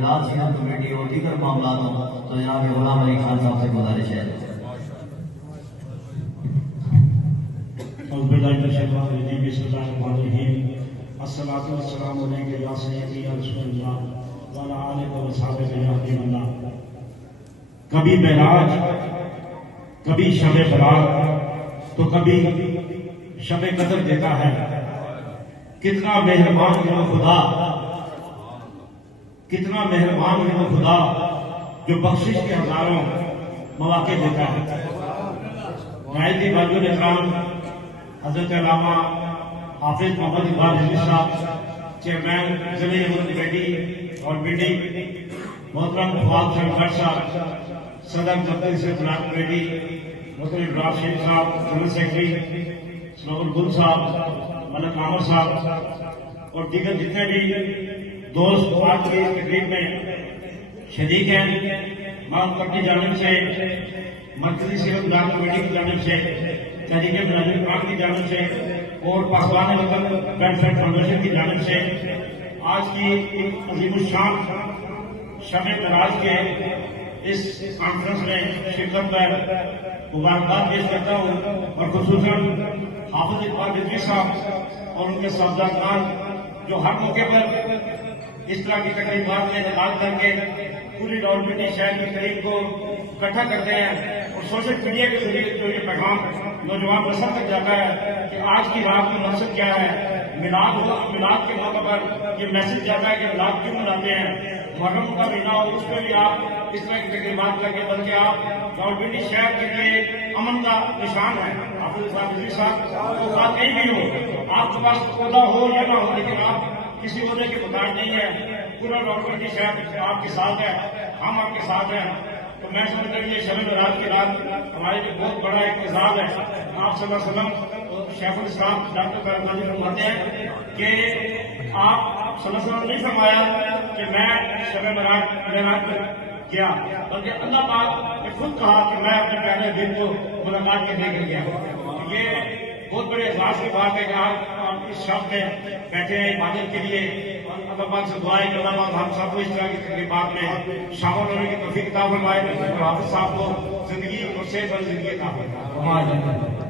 मिलाद सीरत कमेटी और दीगर मामला हो तो जनाब गुलाम अली खान साहब से गुजारिश है। कभी मेराज, कभी शब बरात, तो कभी शब कदर देता है। कितना मेहरबान है वो खुदा, कितना मेहरबान है वो खुदा जो बख्शिश के हजारों मौके देता है। नायब बाजुल इकराम हजरत अल्लामा हाफिज मोहम्मद इकबाल रिजवी साहब, चेयरमैन जिले कमेटी और मीटिंग, मोहतरम फवाद शरीफ साहब, सदर दफ्तर से ब्लॉक कमेटी, मोहतरम इब्राहिम शेख साहब, जनरल सेक्रेटरी सलोर गुल साहब, मलक आमर साहब और दीगर जितने भी दोस्त आज की तकरीब में शरीक हैं, मां की जानिब से, मरकजी सिविल ब्लॉक कमेटी की जानिब से, तहरीक मुजाहिदीन पाक की जानिब से और पासवान वतन वेलफेयर फाउंडेशन की जानिब से आज की अजीमुश्शान शब मेराज के इस कॉन्फ्रेंस में शिरकत पर मुबारकबाद पेश करता हूँ और खुसूसन हाफिज इकबाल रिजवी साहब और उनके साहबजादान जो हर मौके पर इस तरह की तकरीबात में इनेकाद करके पूरी रावलपिंडी शहर की करीब को इकट्ठा करते हैं और सोशल मीडिया के जरिए जो ये पैगाम नौजवान नस्ल तक जाता है कि आज की रात का मकसद क्या है, मिलाद हो, मिलाद के मौके पर ये मैसेज जाता है कि मिलाद क्यों मनाते हैं, मुहर्रम का महीना हो उसमें भी आप इस तरह की तकरीबात करके, बल्कि आप रावलपिंडी शहर के लिए अमन का निशान है। हाफिज रिजवी साहब तो बात कहीं भी हो, आपके पास पौधा हो या ना हो, लेकिन आप किसी वजह के मुताबिक नहीं है, पूरा रावलपिंडी शहर आपके साथ है, हम आपके साथ हैं। तो मैं समझता हूँ ये शब मेराज की रात हमारे लिए बहुत बड़ा एक एजाज है। आप सल्लल्लाहु अलैहि वसल्लम और शेखुल इस्लाम डॉक्टर फरमानी फरमाते हैं कि आप सल्लल्लाहु अलैहि वसल्लम ने फरमाया कि मैं शब मेराज गया, बल्कि अल्लाह पाक ने खुद कहा कि मैं अपने प्यारे हबीब को मुलाकात करने के लिए गया। ये बहुत बड़े एहसास की बात है कि आप इस शब में बैठे हैं इबादत के लिए और अल्लाह पाक से दुआ है कि अल्लाह पाक हम सबको इस तरह की तकरीबात में शामिल होने की तौफीक अता फरमाए और हाफिज साहब को जिंदगी और सेहत वाली जिंदगी अता फरमाए।